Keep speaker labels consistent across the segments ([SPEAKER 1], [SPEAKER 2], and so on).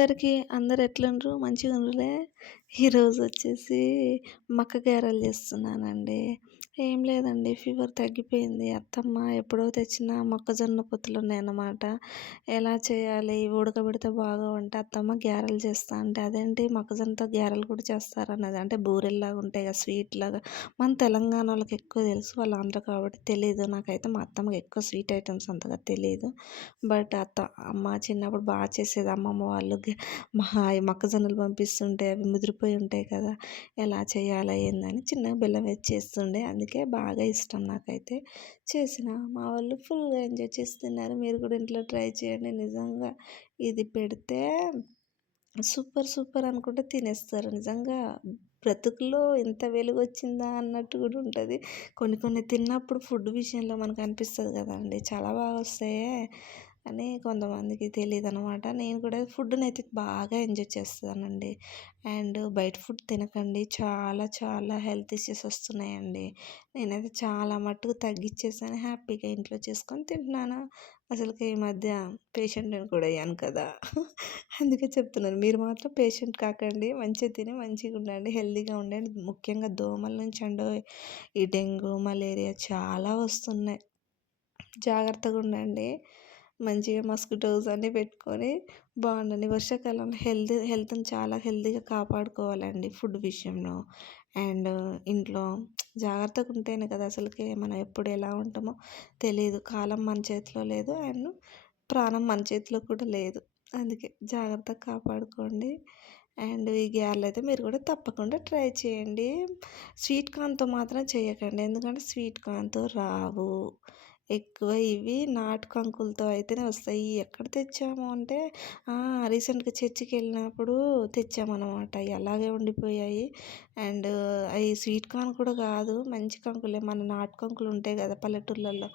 [SPEAKER 1] అందరికీ అందరు ఎట్లుండ్రు? మంచిగా ఉండ్రులే ఈరోజు వచ్చేసి మక్క గారెలు చేస్తున్నానండి. ఏం లేదండి ఫీవర్ తగ్గిపోయింది. అత్తమ్మ ఎప్పుడో తెచ్చిన మొక్కజొన్న పొత్తులు ఉన్నాయన్నమాట ఎలా చేయాలి? ఉడకబెడితే బాగా ఉంటే అత్తమ్మ గ్యారెలు చేస్తా అంటే అదేంటి మొక్కజొన్నతో గ్యారెలు కూడా చేస్తారన్నది. అంటే బూరెల్లాగా ఉంటాయి కదా స్వీట్ లాగా. మన తెలంగాణ వాళ్ళకి ఎక్కువ తెలుసు వాళ్ళు ఆంధ్ర కాబట్టి తెలియదు నాకైతే మా అత్తమ్మకి ఎక్కువ స్వీట్ ఐటమ్స్ అంతగా తెలియదు బట్ అత్త అమ్మ చిన్నప్పుడు బాగా చేసేది. అమ్మమ్మ వాళ్ళు మా మొక్కజొన్నలు పంపిస్తుంటే అవి ముదురు ముదిరిపోయి ఉంటాయి కదా! ఎలా చేయాలి ఏందని చిన్నగా బెల్లం వేసి చేస్తుండే. అందుకే బాగా ఇష్టం నాకైతే. చేసిన మా వాళ్ళు ఫుల్గా ఎంజాయ్ చేస్తున్నారు మీరు కూడా ఇంట్లో ట్రై చేయండి. నిజంగా ఇది పెడితే సూపర్ సూపర్ అనుకుంటే తినేస్తారు. నిజంగా బ్రతుకులో ఇంత వెలుగు వచ్చిందా అన్నట్టు కూడా ఉంటుంది. కొన్ని కొన్ని తిన్నప్పుడు ఫుడ్ విషయంలో మనకు అనిపిస్తుంది కదండి! చాలా బాగా వస్తాయే! అని కొంతమందికి తెలియదు అనమాట నేను కూడా ఫుడ్ని అయితే బాగా ఎంజాయ్ చేస్తానండి. అండ్ బయట ఫుడ్ తినకండి. చాలా చాలా హెల్త్ ఇష్యూస్ వస్తున్నాయండి. నేనైతే చాలా మట్టుకు తగ్గించేసాను హ్యాపీగా ఇంట్లో చేసుకొని తింటున్నాను. అసలుకి ఈ మధ్య పేషెంట్ని కూడా అయ్యాను కదా. అందుకే చెప్తున్నాను. మీరు మాత్రం పేషెంట్ కాకండి. మంచిగా తిని మంచిగా ఉండండి. హెల్తీగా ఉండండి. ముఖ్యంగా దోమల నుంచి అండి ఈ డెంగ్యూ మలేరియా చాలా వస్తున్నాయి. జాగ్రత్తగా ఉండండి. మంచిగా మస్కిటోస్ అన్నీ పెట్టుకొని బాగుండండి. వర్షాకాలంలో హెల్త్ హెల్త్ని చాలా హెల్తీగా కాపాడుకోవాలండి ఫుడ్ విషయంలో. అండ్ ఇంట్లో జాగ్రత్తగా ఉంటేనే కదా అసలుకి మనం ఎప్పుడు ఎలా ఉంటామో తెలియదు. కాలం మన చేతిలో లేదు అండ్ ప్రాణం మన చేతిలో కూడా లేదు. అందుకే జాగ్రత్తగా కాపాడుకోండి. అండ్ ఈ గ్యార్లు అయితే మీరు కూడా తప్పకుండా ట్రై చేయండి. స్వీట్ కార్న్తో మాత్రం చేయకండి. ఎందుకంటే స్వీట్ కార్న్తో రావు. ఎక్కువ ఇవి నాటు కంకులతో అయితేనే వస్తాయి. ఎక్కడ తెచ్చాము అంటే రీసెంట్గా చర్చికి వెళ్ళినప్పుడు తెచ్చామన్నమాట. అవి అలాగే ఉండిపోయాయి. అండ్ అవి స్వీట్ కార్న్ కూడా కాదు మంచి కంకులే. మన నాటు కంకులు ఉంటాయి కదా పల్లెటూర్లలో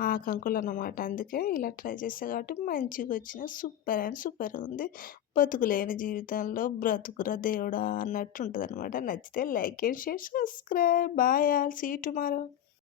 [SPEAKER 1] ఆ కంకులు అన్నమాట. అందుకే ఇలా ట్రై చేస్తే కాబట్టి మంచిగా వచ్చిన సూపర్ అండ్ సూపర్ ఉంది. బతుకులేని జీవితంలో బ్రతుకురా దేవుడా అన్నట్టు ఉంటుంది అనమాట నచ్చితే like and share subscribe. Bye all. See tomorrow.